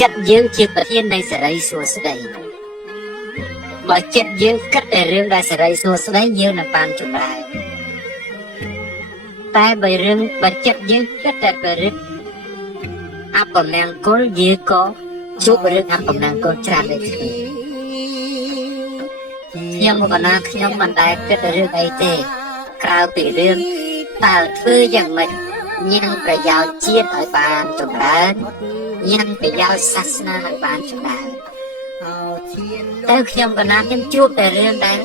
ចិត្តយើងជាប្រធាននៃសេរីសួស្តីបើចិត្តយើងគិតតែរឿងដែលសេរីសួស្តីយើងនឹងបានចម្រើនតែបើចិត្តយើងគិតតែពីរឿងអពមង្គលយើងក៏ជួបរឿងអពមង្គលច្រើនដូចគ្នាខ្ញុំមកណាខ្ញុំមិនដែលគិតរឿងអីទេក្រៅពីរឿងតើធ្វើយ៉ាងម៉េចញ៉ាំប្រយោជន៍ជាតិឲ្យបានចម្រើនញ៉ាំប្រយោជន៍សាសនាឲ្យបានចម្រើនតែខ្ញុំកណាខ្ញុំជួបតែរឿងដែល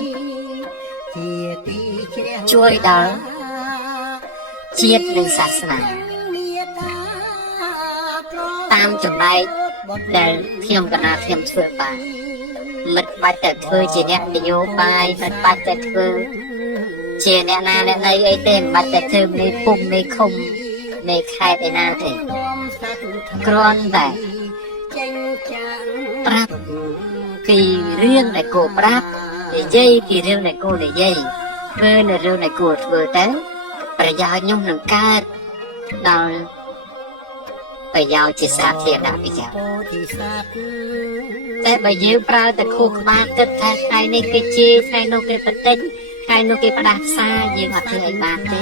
ជួយដល់ជាតិនិងសាសនាតាមចំណែកដែលខ្ញុំកណាខ្ញុំធ្វើបានមិនបាច់តែធ្វើជាអ្នកនយោបាយមិនបាច់តែធ្វើជាអ្នកណាអ្នកណីអីទេមិនបាច់តែធ្វើមេភូមិមេឃុំមេខេត្តឯណាទេគ្រាន់តែប្រាប់ពីរឿងដែលគួរប្រាប់និយាយពីរឿងដែលគួរនិយាយធ្វើនៅរឿងដែលគួរធ្វើទៅប្រយោជន៍នោះនឹងកើតដល់ប្រយោជន៍ជាសាធារណៈវិចារតែបើយើងប្រើតែខួរក្បាលគិតថាថ្ងៃនេះគេជេរថ្ងៃនោះគេបតិចថ្ងៃនោះគេផ្ដាសាយើងអត់ធ្វើឲ្យបានទេ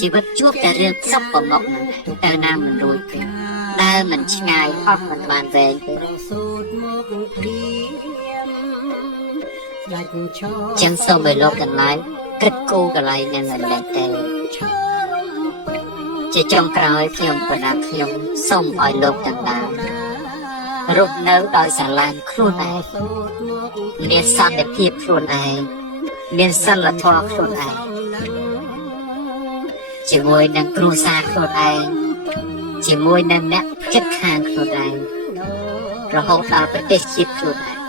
ជីវិតជួបតែរឿងសុខប្រមុខទៅណាមិនរួចទេដើរមិនឆ្ងាយអត់មិនបានវែងទេចឹងសូមឲ្យលោកទាំងឡាយគិតគូរកន្លែងនេះមិនមែនទេជាចុងក្រោយខ្ញុំបណ្ដាខ្ញុំសូមឲ្យលោកទាំងឡាយរស់នៅដោយស្រឡាញ់ខ្លួនឯងមានសន្តិភាពខ្លួនឯងមានសិលធម៌ខ្លួនឯងជាមួយនឹងគ្រួសារខ្លួនឯងជាមួយនឹងអ្នកជិតខាងខ្លួនឯងរហូតដល់ប្រទេសជាតិខ្លួនឯង